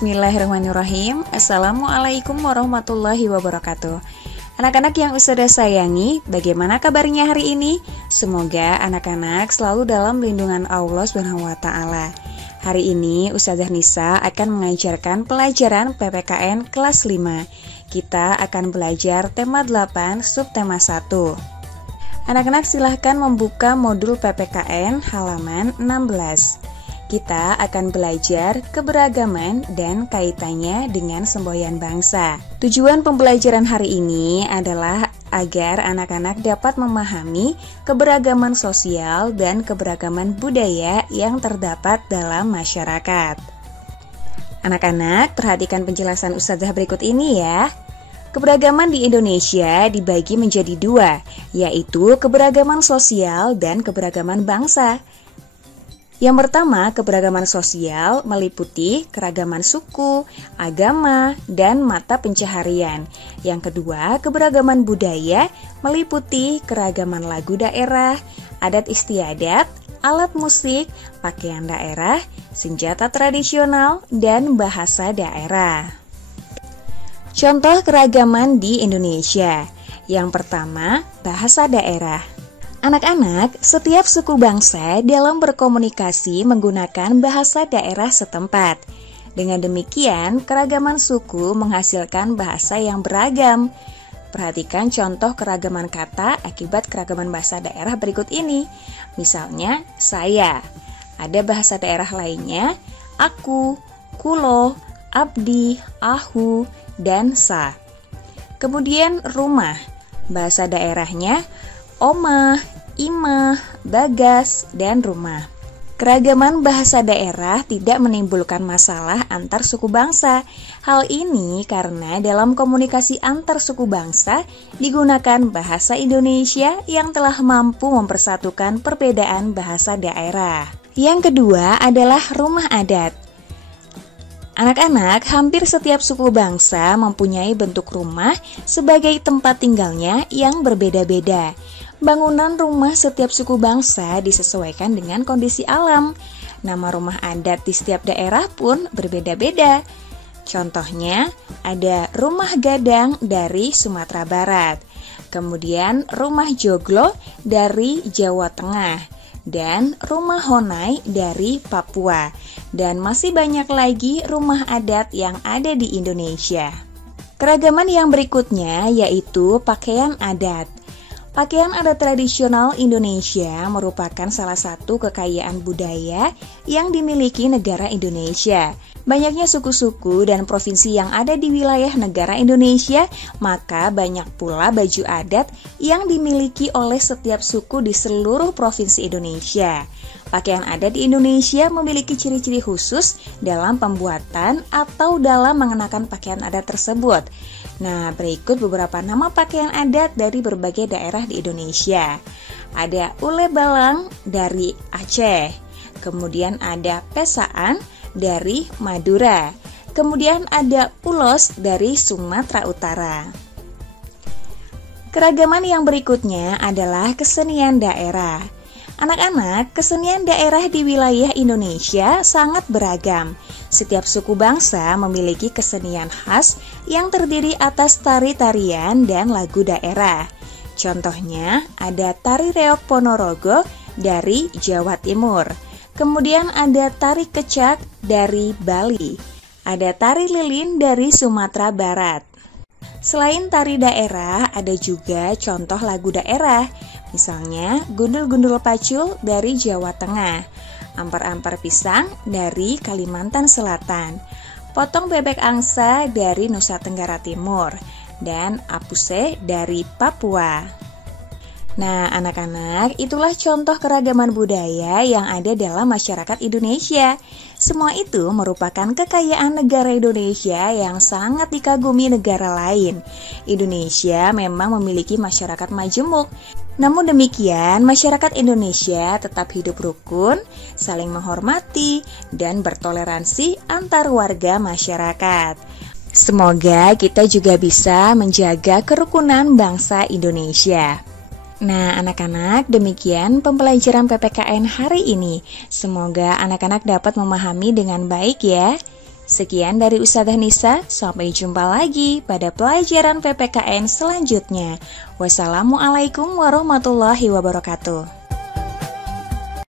Bismillahirrahmanirrahim. Assalamualaikum warahmatullahi wabarakatuh. Anak-anak yang Ustazah sayangi, bagaimana kabarnya hari ini? Semoga anak-anak selalu dalam lindungan Allah SWT. Hari ini Ustazah Nisa akan mengajarkan pelajaran PPKN kelas 5. Kita akan belajar tema 8, subtema 1. Anak-anak silahkan membuka modul PPKN halaman 16. Kita akan belajar keberagaman dan kaitannya dengan semboyan bangsa. Tujuan pembelajaran hari ini adalah agar anak-anak dapat memahami keberagaman sosial dan keberagaman budaya yang terdapat dalam masyarakat. Anak-anak, perhatikan penjelasan Ustazah berikut ini ya. Keberagaman di Indonesia dibagi menjadi dua, yaitu keberagaman sosial dan keberagaman bangsa. Yang pertama, keberagaman sosial meliputi keragaman suku, agama, dan mata pencaharian. Yang kedua, keberagaman budaya meliputi keragaman lagu daerah, adat istiadat, alat musik, pakaian daerah, senjata tradisional, dan bahasa daerah. Contoh keragaman di Indonesia. Yang pertama, bahasa daerah. Anak-anak, setiap suku bangsa dalam berkomunikasi menggunakan bahasa daerah setempat. Dengan demikian, keragaman suku menghasilkan bahasa yang beragam. Perhatikan contoh keragaman kata akibat keragaman bahasa daerah berikut ini. Misalnya, saya. Ada bahasa daerah lainnya, aku, kulo, abdi, ahu, dan sa. Kemudian rumah. Bahasa daerahnya omah, imah, bagas, dan rumah. Keragaman bahasa daerah tidak menimbulkan masalah antar suku bangsa. Hal ini karena dalam komunikasi antar suku bangsa digunakan bahasa Indonesia yang telah mampu mempersatukan perbedaan bahasa daerah. Yang kedua adalah rumah adat. Anak-anak, hampir setiap suku bangsa mempunyai bentuk rumah sebagai tempat tinggalnya yang berbeda-beda. Bangunan rumah setiap suku bangsa disesuaikan dengan kondisi alam. Nama rumah adat di setiap daerah pun berbeda-beda. Contohnya, ada rumah gadang dari Sumatera Barat, kemudian rumah joglo dari Jawa Tengah, dan rumah honai dari Papua, dan masih banyak lagi rumah adat yang ada di Indonesia. Keragaman yang berikutnya yaitu pakaian adat. Pakaian adat tradisional Indonesia merupakan salah satu kekayaan budaya yang dimiliki negara Indonesia. Banyaknya suku-suku dan provinsi yang ada di wilayah negara Indonesia, maka banyak pula baju adat yang dimiliki oleh setiap suku di seluruh provinsi Indonesia. Pakaian adat di Indonesia memiliki ciri-ciri khusus dalam pembuatan atau dalam mengenakan pakaian adat tersebut. Nah, berikut beberapa nama pakaian adat dari berbagai daerah di Indonesia. Ada ule balang dari Aceh, kemudian ada pesaan dari Madura, kemudian ada ulos dari Sumatera Utara. Keragaman yang berikutnya adalah kesenian daerah. Anak-anak, kesenian daerah di wilayah Indonesia sangat beragam. Setiap suku bangsa memiliki kesenian khas yang terdiri atas tari-tarian dan lagu daerah. Contohnya, ada tari reog Ponorogo dari Jawa Timur. Kemudian ada tari kecak dari Bali. Ada tari lilin dari Sumatera Barat. Selain tari daerah, ada juga contoh lagu daerah. Misalnya, gundul-gundul pacul dari Jawa Tengah, ampar-ampar pisang dari Kalimantan Selatan, potong bebek angsa dari Nusa Tenggara Timur, dan apuse dari Papua. Nah, anak-anak, itulah contoh keragaman budaya yang ada dalam masyarakat Indonesia. Semua itu merupakan kekayaan negara Indonesia yang sangat dikagumi negara lain. Indonesia memang memiliki masyarakat majemuk. Namun demikian, masyarakat Indonesia tetap hidup rukun, saling menghormati, dan bertoleransi antar warga masyarakat. Semoga kita juga bisa menjaga kerukunan bangsa Indonesia. Nah, anak-anak, demikian pembelajaran PPKN hari ini. Semoga anak-anak dapat memahami dengan baik ya. Sekian dari Ustadzah Nisa, sampai jumpa lagi pada pelajaran PPKN selanjutnya. Wassalamualaikum warahmatullahi wabarakatuh.